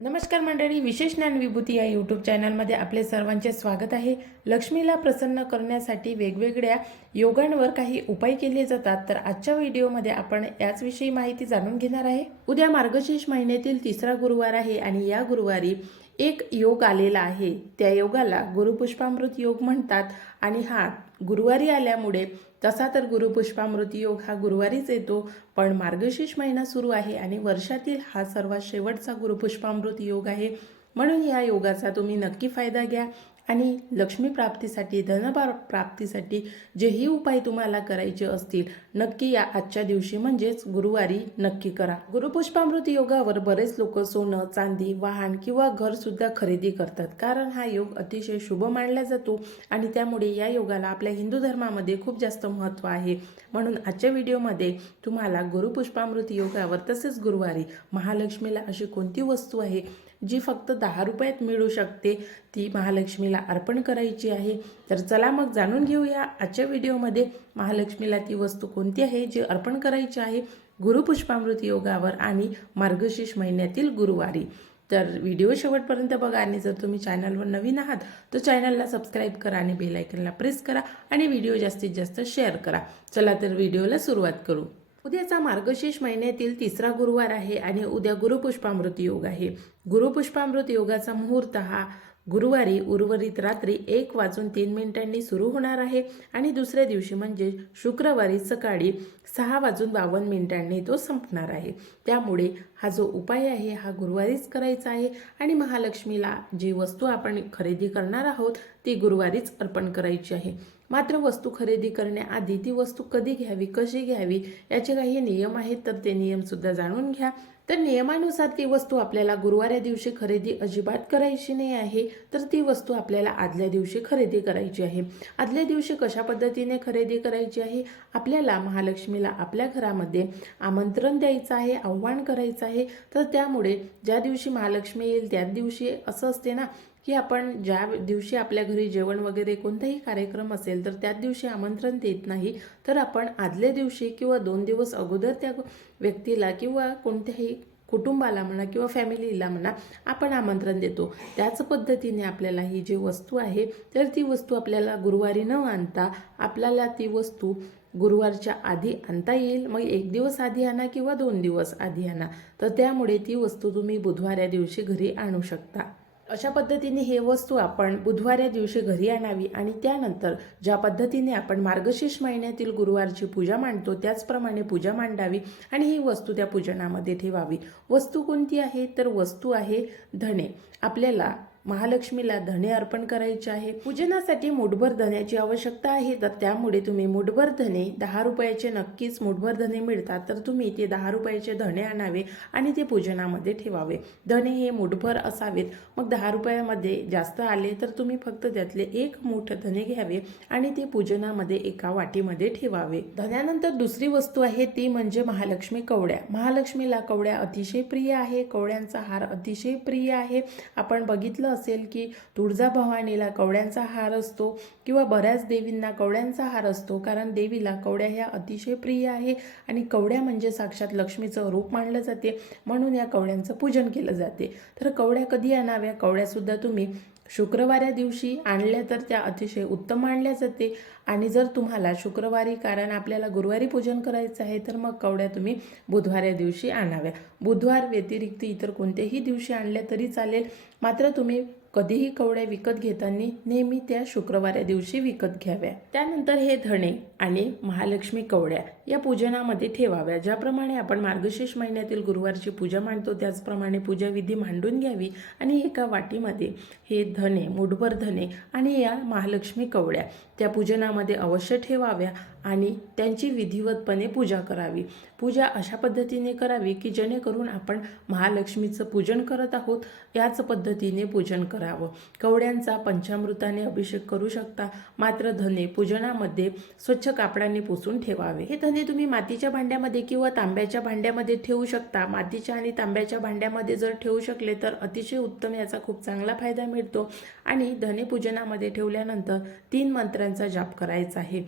नमस्कार मंडळी विशेष ज्ञान विभूती या यूट्यूब चॅनलमध्ये आपले सर्वांचे स्वागत आहे. लक्ष्मीला प्रसन्न करण्यासाठी वेगवेगळ्या योगांवर काही उपाय केले जातात तर आजच्या व्हिडिओमध्ये आपण याचविषयी माहिती जाणून घेणार आहे. उद्या मार्गशीर्ष महिन्यातील तिसरा गुरुवार आहे आणि या गुरुवारी एक योग आलेला आहे. त्या योगाला गुरुपुष्पामृत योग म्हणतात आणि हा गुरुवारी आल्यामुळे तसा तर गुरुपुष्पामृत योग हा गुरुवारीच येतो पण मार्गशीर्ष महिना सुरू आहे आणि वर्षातील हा सर्वात शेवटचा गुरुपुष्पामृत योग आहे. म्हणून या योगाचा तुम्ही नक्की फायदा घ्या. आणि लक्ष्मी प्राप्तीसाठी धनभार प्राप्तीसाठी जेही उपाय तुम्हाला करायचे असतील नक्की या आजच्या दिवशी म्हणजेच गुरुवारी नक्की करा. गुरुपुष्पामृत योगावर बरेच लोक सोनं चांदी वाहन किंवा घर सुद्धा खरेदी करतात. कारण हा योग अतिशय शुभ मानला जातो आणि त्यामुळे या योगाला आपल्या हिंदू धर्मामध्ये खूप जास्त महत्त्व आहे. म्हणून आजच्या व्हिडिओमध्ये तुम्हाला गुरुपुष्पामृत योगावर तसेच गुरुवारी महालक्ष्मीला अशी कोणती वस्तू आहे जी फक्त दहा रुपयात मिळू शकते ती महालक्ष्मीला अर्पण करायची आहे. तर चला मग जाणून घेऊया आजच्या व्हिडिओमध्ये महालक्ष्मीला ती वस्तू कोणती आहे जी अर्पण करायची आहे. गुरुपुष्पामृत योगावर आणि मार्गशीर्ष महिन्यातील गुरुवारी. तर व्हिडिओ शेवटपर्यंत बघा आणि जर तुम्ही चॅनलवर नवीन आहात तर चॅनलला सबस्क्राईब करा आणि बेल आयकनला प्रेस करा आणि व्हिडिओ जास्तीत जास्त शेअर करा. चला तर व्हिडिओला सुरुवात करू. उद्याचा मार्गशीर्ष महिन्यातील तिसरा गुरुवार आहे आणि उद्या गुरुपुष्पामृत योग आहे. गुरुपुष्पामृत योगाचा मुहूर्त हा गुरुवारी उर्वरित रात्री एक वाजून तीन मिनिटांनी सुरू होणार आहे आणि दुसऱ्या दिवशी म्हणजे शुक्रवारी सकाळी सहा वाजून बावन्न मिनिटांनी तो संपणार आहे. त्यामुळे हा जो उपाय आहे हा गुरुवारीच करायचा आहे आणि महालक्ष्मीला जी वस्तू आपण खरेदी करणार आहोत ती गुरुवारीच अर्पण करायची आहे. मात्र वस्तू खरेदी करण्याआधी ती वस्तू कधी घ्यावी कशी घ्यावी याचे काही नियम आहेत तर ते नियमसुद्धा जाणून घ्या. तर नियमानुसार ती वस्तू आपल्याला गुरुवाऱ्या दिवशी खरेदी अजिबात करायची नाही आहे तर ती वस्तू आपल्याला आदल्या दिवशी खरेदी करायची आहे. आदल्या दिवशी कशा पद्धतीने खरेदी करायची आहे? आपल्याला महालक्ष्मीला आपल्या घरामध्ये आमंत्रण द्यायचं आहे आव्हान करायचं आहे. तर त्यामुळे ज्या दिवशी महालक्ष्मी येईल त्याच दिवशी असं असते ना की आपण ज्या दिवशी आपल्या घरी जेवण वगैरे कोणताही कार्यक्रम असेल तर त्याच दिवशी आमंत्रण देत नाही. तर आपण आदल्या दिवशी किंवा दोन दिवस अगोदर त्या व्यक्तीला किंवा कोणत्याही कुटुंबाला म्हणा किंवा फॅमिलीला म्हणा आपण आमंत्रण देतो. त्याच पद्धतीने आपल्याला ही जी वस्तू आहे तर ती वस्तू आपल्याला गुरुवारी न आणता आपल्याला ती वस्तू गुरुवारच्या आधी आणता येईल. मग एक दिवस आधी आणा किंवा दोन दिवस आधी आणा. तर त्यामुळे ती वस्तू तुम्ही बुधवाऱ्या दिवशी घरी आणू शकता. अशा पद्धतीने हे वस्तू आपण बुधवाऱ्या दिवशी घरी आणावी आणि त्यानंतर ज्या पद्धतीने आपण मार्गशीर्ष महिन्यातील गुरुवारची पूजा मांडतो त्याचप्रमाणे पूजा मांडावी आणि ही वस्तू त्या पूजनामध्ये ठेवावी. वस्तू कोणती आहे? तर वस्तू आहे धणे आपल्याला महालक्ष्मीला धणे अर्पण करायचे आहे. पूजनासाठी मुठभर धण्याची आवश्यकता आहे. तर त्यामुळे तुम्ही मुठभर धणे दहा रुपयाचे नक्कीच मुठभर धणे मिळतात. तर तुम्ही ते दहा रुपयाचे धणे आणावे आणि ते पूजनामध्ये ठेवावे. धणे हे मुठभर असावेत. मग दहा रुपयामध्ये जास्त आले तर तुम्ही फक्त त्यातले एक मूठ धणे घ्यावे आणि ते पूजनामध्ये एका वाटीमध्ये ठेवावे. धण्यानंतर दुसरी वस्तू आहे ती म्हणजे महालक्ष्मी कवड्या. महालक्ष्मीला कवड्या अतिशय प्रिय आहे. कवड्यांचा हार अतिशय प्रिय आहे. आपण बघितलं असेल की तुळजाभवानीला कवड्यांचा हार असतो किंवा बऱ्याच देवींना कवड्यांचा हार असतो कारण देवीला कवड्या ह्या अतिशय प्रिय आहे आणि कवड्या म्हणजे साक्षात लक्ष्मीचं रूप मानलं जाते. म्हणून या कवड्यांचं पूजन केलं जाते. तर कवड्या कधी आणाव्या? कवड्यासुद्धा तुम्ही शुक्रवाऱ्या दिवशी आणल्या तर त्या अतिशय उत्तम मानल्या जाते. आणि जर तुम्हाला शुक्रवारी कारण आपल्याला गुरुवारी पूजन करायचं आहे तर मग कवड्या तुम्ही बुधवाऱ्या दिवशी आणाव्या. बुधवार व्यतिरिक्त इतर कोणत्याही दिवशी आणल्या तरी चालेल. मात्र तुम्ही कधीही कवड्या विकत घेताना नेहमी त्या शुक्रवाऱ्या दिवशी विकत घ्याव्या. त्यानंतर हे धणे आणि महालक्ष्मी कवड्या या पूजनामध्ये ठेवाव्या. ज्याप्रमाणे आपण मार्गशीर्ष महिन्यातील गुरुवारची पूजा मांडतो त्याचप्रमाणे पूजाविधी मांडून घ्यावी आणि एका वाटीमध्ये हे धने मुठभर धने आणि या महालक्ष्मी कवड्या त्या पूजनामध्ये अवश्य ठेवाव्या आणि त्यांची विधिवतपणे पूजा करावी. पूजा अशा पद्धतीने करावी की जेणेकरून आपण महालक्ष्मीचं पूजन करत आहोत याच पद्धतीने पूजन करावे. कवड्यांचा पंचामृताने अभिषेक करू शकता. मात्र धने पूजनामध्ये स्वच्छ कापडाने पुसून ठेवावे. हे धने तुम्ही मातीच्या भांड्यामध्ये किंवा तांब्याच्या भांड्यामध्ये ठेवू शकता. मातीच्या आणि तांब्याच्या भांड्यामध्ये जर ठेवू शकले तर अतिशय उत्तम याचा खूप चांगला फायदा मिळतो. आणि धने पूजनामध्ये ठेवल्यानंतर तीन मंत्रांचा जाप करायचा आहे.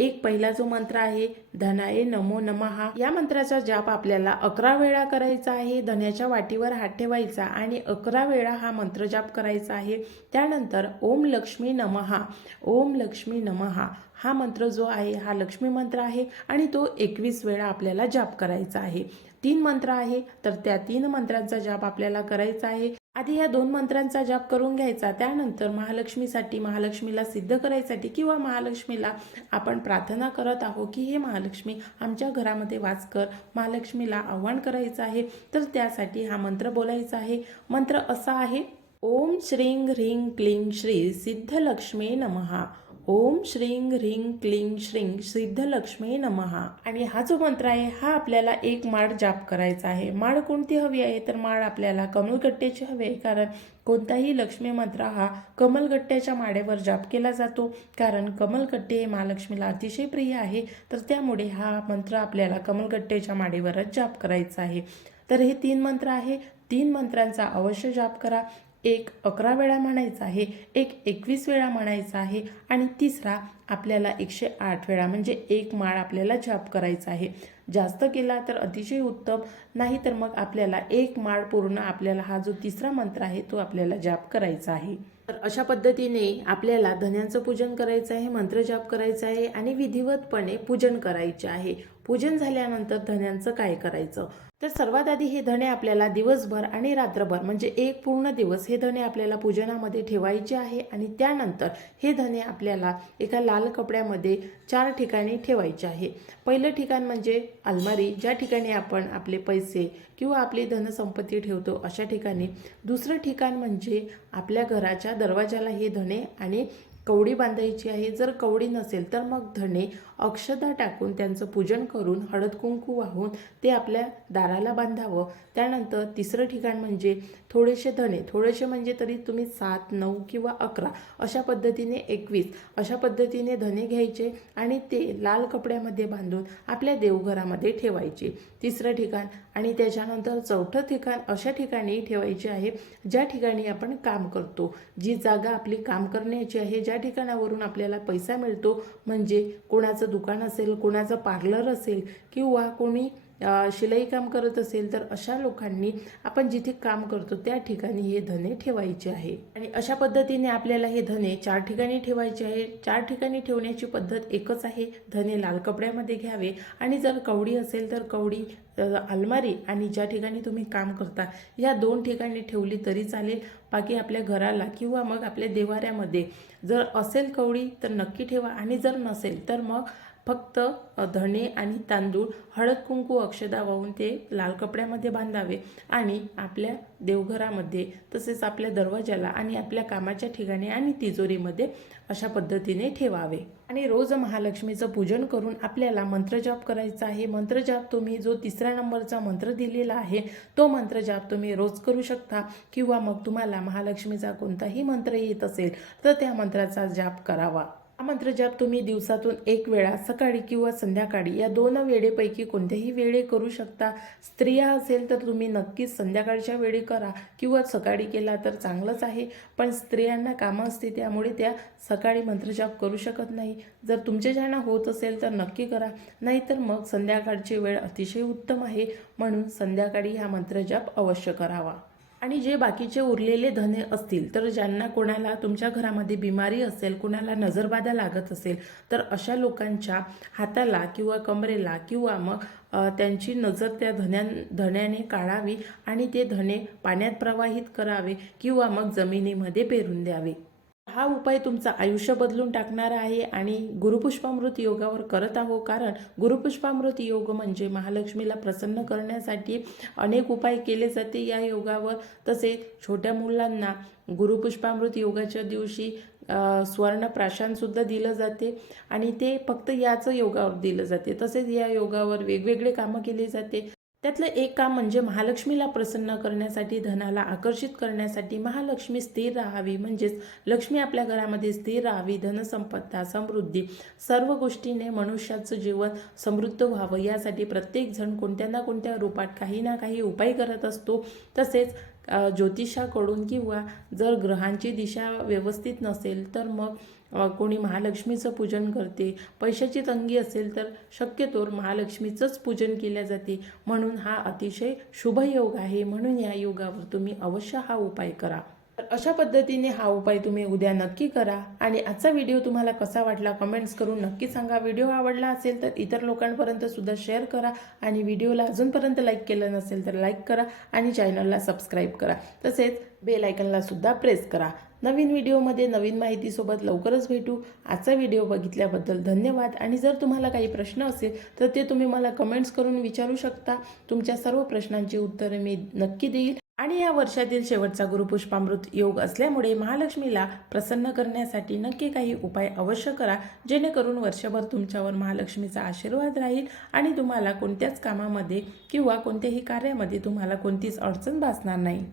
एक पहिला जो मंत्र आहे धनाये नमो नमहा. या मंत्राचा जाप आपल्याला अकरा वेळा करायचा आहे धन्याच्या वाटीवर हात ठेवायचा आणि अकरा वेळा हा मंत्र जाप करायचा आहे. त्यानंतर ओम लक्ष्मी नमहा. ओम लक्ष्मी नमहा. हा मंत्र जो आहे हा लक्ष्मी मंत्र आहे आणि तो एकवीस वेळा आपल्याला जाप करायचा आहे. तीन मंत्र आहे तर त्या तीन मंत्रांचा जाप आपल्याला करायचा आहे. आधी या दोन मंत्रांचा जाप करून घ्यायचा त्यानंतर महालक्ष्मीसाठी महालक्ष्मीला सिद्ध करायसाठी किंवा महालक्ष्मीला आपण प्रार्थना करत आहो की हे महालक्ष्मी आमच्या घरामध्ये वास कर महालक्ष्मीला आव्हान करायचं आहे तर त्यासाठी हा मंत्र बोलायचा आहे. मंत्र असा आहे ओम श्रीं ह्रीं क्लीं श्री सिद्धलक्ष्मी नमहा ओम श्रीं ह्रीं क्लीं श्रीं सिद्धलक्ष्मी नमहा आणि हा जो मंत्र आहे हा आपल्याला एक माळ जाप करायचा आहे. माळ कोणती हवी आहे? तर माळ आपल्याला कमलगट्ट्याची हवी आहे. कारण कोणताही लक्ष्मी मंत्र हा कमलगट्ट्याच्या माळेवर जाप केला जातो. कारण कमलगट्टे हे महालक्ष्मीला अतिशय प्रिय आहे. तर त्यामुळे हा मंत्र आपल्याला कमलगट्ट्याच्या माळेवरच जाप करायचा आहे. तर हे तीन मंत्र आहे. तीन मंत्रांचा अवश्य जाप करा. एक अकरा वेळा म्हणायचा आहे एक एकवीस वेळा म्हणायचा आहे आणि तिसरा आपल्याला एकशे आठ वेळा म्हणजे एक माळ आपल्याला जाप करायचा आहे. जास्त केला तर अतिशय उत्तम नाही तर मग आपल्याला एक माळ पूर्ण आपल्याला हा जो तिसरा मंत्र आहे तो आपल्याला जाप करायचा आहे. तर अशा पद्धतीने आपल्याला धन्यांचं पूजन करायचं आहे मंत्र जाप करायचा आहे आणि विधिवतपणे पूजन करायचे आहे. पूजन झाल्यानंतर धण्यांचं काय करायचं? तर सर्वात आधी हे धणे आपल्याला दिवसभर आणि रात्रभर म्हणजे एक पूर्ण दिवस हे धणे आपल्याला पूजनामध्ये ठेवायचे आहे आणि त्यानंतर हे धणे आपल्याला एका लाल कपड्यामध्ये चार ठिकाणी ठेवायचे आहे. पहिलं ठिकाण म्हणजे अलमारी ज्या ठिकाणी आपण आपले पैसे किंवा आपली धनसंपत्ती ठेवतो अशा ठिकाणी. दुसरं ठिकाण म्हणजे आपल्या घराच्या दरवाजाला हे धणे आणि कवडी बांधायची आहे. जर कवडी नसेल तर मग धणे अक्षता टाकून त्यांचं पूजन करून हळद कुंकू वाहून ते आपल्या दाराला बांधावं. त्यानंतर तिसरं ठिकाण म्हणजे थोडेसे धणे. थोडेसे म्हणजे तरी तुम्ही सात नऊ किंवा अकरा अशा पद्धतीने एकवीस अशा पद्धतीने धणे घ्यायचे आणि ते लाल कपड्यामध्ये बांधून आपल्या देवघरामध्ये ठेवायचे. तिसरं ठिकाण आणि त्याच्यानंतर चौथं ठिकाण अशा ठिकाणी ठेवायचे आहे ज्या ठिकाणी आपण काम करतो. जी जागा आपली काम करण्याची आहे ज्या ठिकाणावरून आपल्याला पैसा मिळतो म्हणजे कोणाचं दुकान असेल कोणाचं पार्लर असेल किंवा कोणी शिलाई काम करत असेल तर अशा लोकांनी आपण जिथे काम करतो त्या ठिकाणी हे धने ठेवायचे आहे. आणि अशा पद्धतीने आपल्याला हे धने चार ठिकाणी ठेवायचे आहे. चार ठिकाणी ठेवण्याची पद्धत एकच आहे. धने लाल कपड्यामध्ये घ्यावे. आणि जर कवडी असेल तर कवडी अलमारी आणि ज्या ठिकाणी तुम्ही काम करता या दोन ठिकाणी ठेवली तरी चालेल. बाकी आपल्या घराला किंवा मग आपल्या देवाऱ्यामध्ये जर असेल कवडी तर नक्की ठेवा. आणि जर नसेल तर मग फक्त धणे आणि तांदूळ हळद कुंकू अक्षदा वाहून ते लाल कपड्यामध्ये बांधावे आणि आपल्या देवघरामध्ये तसेच आपल्या दरवाजाला आणि आपल्या कामाच्या ठिकाणी आणि तिजोरीमध्ये अशा पद्धतीने ठेवावे. आणि रोज महालक्ष्मीचं पूजन करून आपल्याला मंत्रजाप करायचा आहे. मंत्रजाप तुम्ही जो तिसऱ्या नंबरचा मंत्र दिलेला आहे तो मंत्रजाप तुम्ही रोज करू शकता किंवा मग तुम्हाला महालक्ष्मीचा कोणताही मंत्र येत असेल तर त्या मंत्राचा जाप करावा. हा मंत्रजाप तुम्ही दिवसातून एक वेळा सकाळी किंवा संध्याकाळी या दोन वेळेपैकी कोणत्याही वेळे करू शकता. स्त्रिया असेल तर तुम्ही नक्कीच संध्याकाळच्या वेळी करा किंवा सकाळी केला तर चांगलंच आहे. पण स्त्रियांना कामं असते त्यामुळे त्या सकाळी मंत्रजाप करू शकत नाही. जर तुमच्या ज्यांना होत असेल तर नक्की करा. नाहीतर मग संध्याकाळची वेळ अतिशय उत्तम आहे म्हणून संध्याकाळी हा मंत्रजाप अवश्य करावा. आणि जे बाकीचे उरलेले धने असतील तर ज्यांना कोणाला तुमच्या घरामध्ये बिमारी असेल कोणाला नजरबाधा लागत असेल तर अशा लोकांच्या हाताला किंवा कमरेला किंवा मग त्यांची नजर त्या धन्या धण्याने काढावी आणि ते धने पाण्यात प्रवाहित करावे किंवा मग जमिनीमध्ये पेरून द्यावे. हा उपाय तुमचं आयुष्य बदलून टाकणार आहे आणि गुरुपुष्पामृत योगावर करत आहो. कारण गुरुपुष्पामृत योग म्हणजे महालक्ष्मीला प्रसन्न करण्यासाठी अनेक उपाय केले जाते या योगावर. तसेच छोट्या मुलांना गुरुपुष्पामृत योगाच्या दिवशी स्वर्ण प्राशनसुद्धा दिलं जाते आणि ते फक्त याचं योगावर दिलं जाते. तसेच या योगावर वेगवेगळे कामं केली जाते. त्यातलं एक काम म्हणजे महालक्ष्मीला प्रसन्न करण्यासाठी धनाला आकर्षित करण्यासाठी महालक्ष्मी स्थिर राहावी. म्हणजेच लक्ष्मी आपल्या घरामध्ये स्थिर राहावी. धनसंपत्ता समृद्धी सर्व गोष्टीने मनुष्याचं जीवन समृद्ध व्हावं. यासाठी प्रत्येकजण कोणत्या ना कोणत्या रूपात काही ना काही उपाय करत असतो. तसेच ज्योतिषाकडून किंवा जर ग्रहांची दिशा व्यवस्थित नसेल तर मग कोणी महालक्ष्मीचं पूजन करते पैशाची तंगी असेल तर शक्यतोर महालक्ष्मीचंच पूजन केल्या जाते. म्हणून हा अतिशय शुभ योग आहे. म्हणून या योगावर तुम्ही अवश्य हा उपाय करा. तर अशा पद्धतीने हा उपाय तुम्ही उद्या नक्की करा. आणि आजचा व्हिडिओ तुम्हाला कसा वाटला कमेंट्स करून नक्की सांगा. व्हिडिओ आवडला असेल तर इतर लोकांपर्यंत सुद्धा शेअर करा. आणि व्हिडिओला अजूनपर्यंत लाईक केलं नसेल तर लाईक करा आणि चॅनलला सबस्क्राईब करा. तसेच बेल आयकनला सुद्धा प्रेस करा. नवीन व्हिडिओमध्ये नवीन माहितीसोबत लवकरच भेटू. आजचा व्हिडिओ बघितल्याबद्दल धन्यवाद. आणि जर तुम्हाला काही प्रश्न असेल तर ते तुम्ही मला कमेंट्स करून विचारू शकता. तुमच्या सर्व प्रश्नांची उत्तरे मी नक्की देईल. आणि या वर्षातील शेवटचा गुरुपुष्पामृत योग असल्यामुळे महालक्ष्मीला प्रसन्न करण्यासाठी नक्की काही उपाय अवश्य करा जेणेकरून वर्षभर तुमच्यावर महालक्ष्मीचा आशीर्वाद राहील आणि तुम्हाला कोणत्याच कामामध्ये किंवा कोणत्याही कार्यामध्ये तुम्हाला कोणतीच अडचण भासणार नाही.